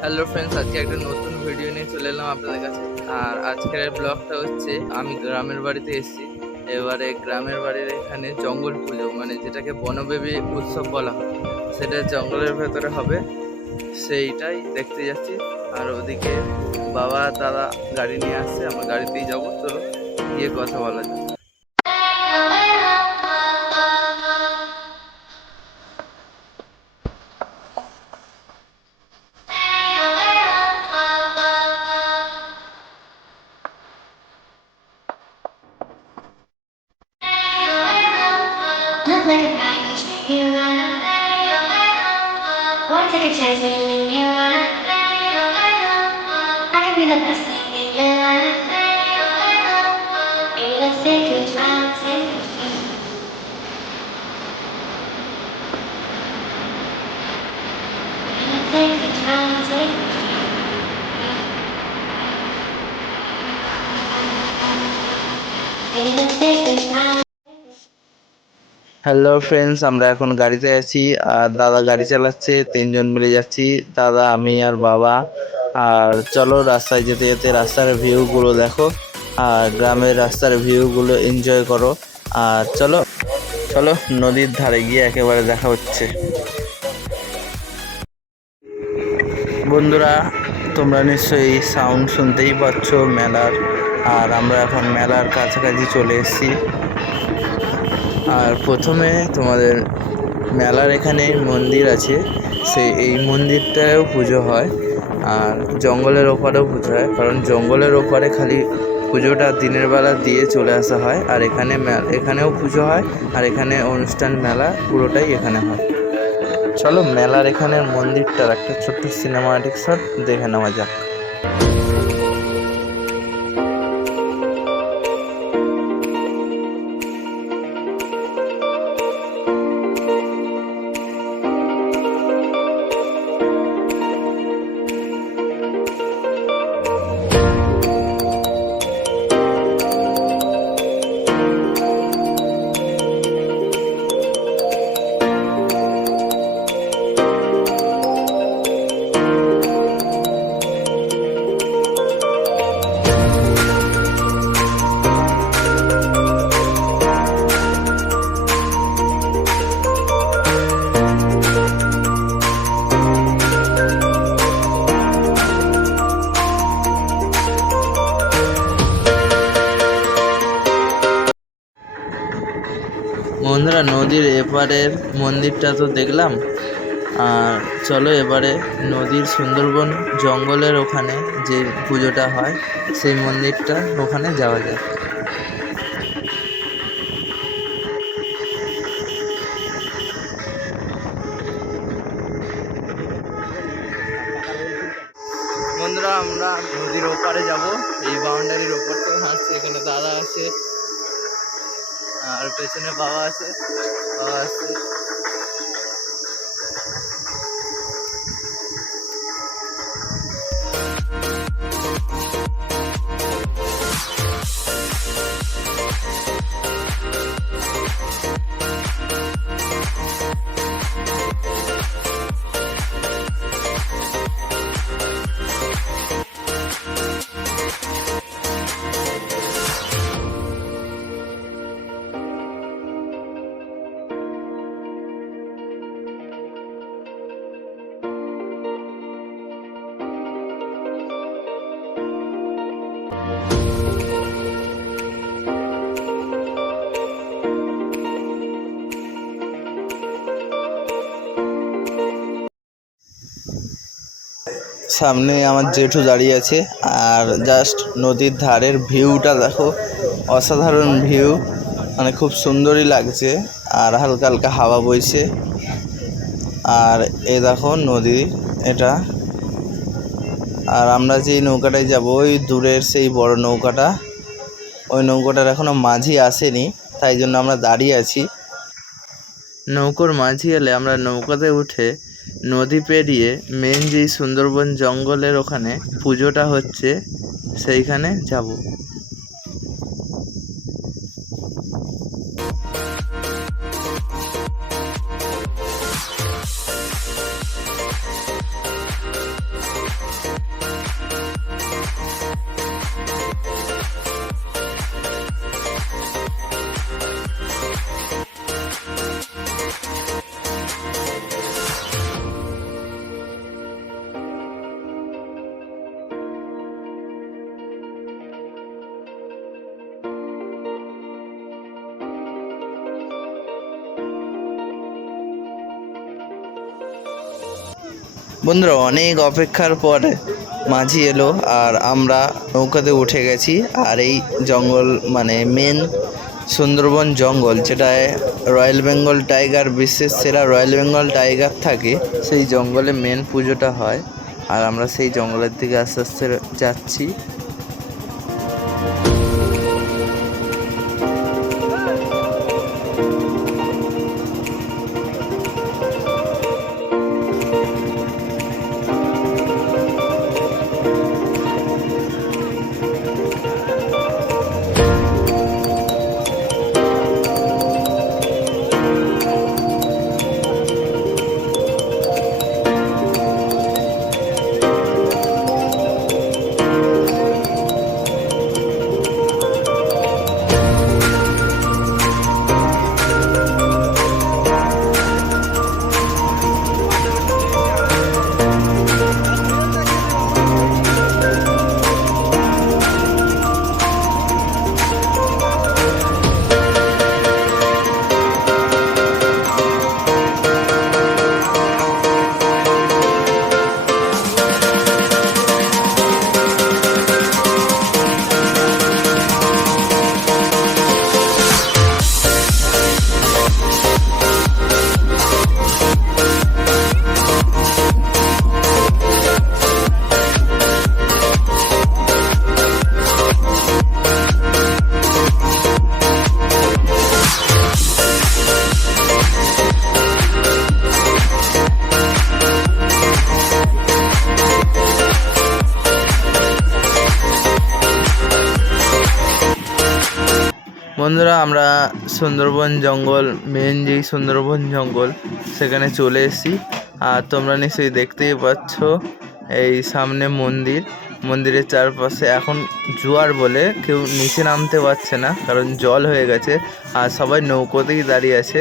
Hello friends আজকে একটা নতুন ভিডিও নিয়ে চলে এলাম আপনাদের কাছে। আর আজকের ব্লগটা হচ্ছে, আমি গ্রামের বাড়িতে এসেছি। এবারে গ্রামের বাড়ির এখানে জঙ্গল পুজো মানে যেটাকে বনবেবী উৎসব বলা হয়। সেটা জঙ্গলের ভেতরে হবে। সেইটাই দেখতে যাচ্ছি। আর ওদিকে বাবা, দাদা গাড়ি নিয়ে আসছে, আমার গাড়িতেই যাব। তো গিয়ে কথা বলা যায় হ্যালো ফ্রেন্ডস আমরা এখন গাড়িতে আছি, আর দাদা গাড়ি চালাচ্ছে, তিনজন মিলে যাচ্ছি, দাদা, আমি আর বাবা। আর চলো রাস্তায় যেতে যেতে রাস্তার ভিউগুলো দেখো, আর গ্রামের রাস্তার ভিউগুলো এনজয় করো। আর চলো চলো নদীর ধারে গিয়ে একেবারে দেখা হচ্ছে। বন্ধুরা, তোমরা নিশ্চয়ই সাউন্ড শুনতেই পাচ্ছ মেলার, আর আমরা এখন মেলার কাছাকাছি চলে এসেছি। আর প্রথমে তোমাদের মেলার এখানে মন্দির আছে, সেই এই মন্দিরটায়ও পুজো হয়। আর জঙ্গলের ওপারেও পুজো হয়, কারণ জঙ্গলের ওপারে খালি পুজোটা দিনের বেলা দিয়ে চলে আসা হয়, আর এখানে এখানেও পুজো হয়, আর এখানে অনুষ্ঠান মেলা পুরোটাই এখানে হয়। চলো মেলার এখানের মন্দিরটার একটা ছোট্ট সিনেমাটিক শট দেখে নেওয়া যাক। নদীর এপারের মন্দিরটা তো দেখলাম। আর চলো এবারে নদীর সুন্দরবন জঙ্গলের ওখানে যে পুজোটা হয়, সেই মন্দিরটা ওখানে যাওয়া যায় বন্ধুরা, আমরা নদীর ওপারে যাব। এই বাউন্ডারির ওপর থেকে হাঁটছি, এখানে দাদা আছে। আর পেছনে বাবা আছে বাবা আছে সামনে আমার জেঠু দাঁড়িয়ে আছে আর জাস্ট নদীর ধারের ভিউটা দেখো, অসাধারণ ভিউ মানে খুব সুন্দরই লাগছে আর হালকা হালকা হাওয়া বইছে। আর এ দেখো নদী এটা। আর আমরা যেই নৌকাটায় যাব, ওই দূরের সেই বড় নৌকাটা, ওই নৌকাটার এখনও মাঝি আসেনি, তাই জন্য আমরা দাঁড়িয়ে আছি। নৌকোর মাঝি এলে আমরা নৌকাতে উঠে নদী পেরিয়ে মেন যেই সুন্দরবন জঙ্গলের ওখানে পুজোটা হচ্ছে সেইখানে যাব। বন্ধুরা, অনেক অপেক্ষার পর মাঝি এলো আর আমরা নৌকাতে উঠে গেছি। আর এই জঙ্গল মানে মেন সুন্দরবন জঙ্গল, যেটায় রয়্যাল বেঙ্গল টাইগার বিশ্বের সেরা রয়্যাল বেঙ্গল টাইগার থাকে, সেই জঙ্গলে মেন পুজোটা হয়। আর আমরা সেই জঙ্গলের দিকে আস্তে আস্তে যাচ্ছি। বন্ধুরা, আমরা সুন্দরবন জঙ্গল মেন যেই সুন্দরবন জঙ্গল, সেখানে চলে এসেছি। আর তোমরা নিশ্চয়ই দেখতেই পাচ্ছ এই সামনে মন্দির। মন্দিরের চারপাশে এখন জোয়ার বলে কেউ নিচে নামতে পারছে না, কারণ জল হয়ে গেছে আর সবাই নৌকোতেই দাঁড়িয়ে আছে।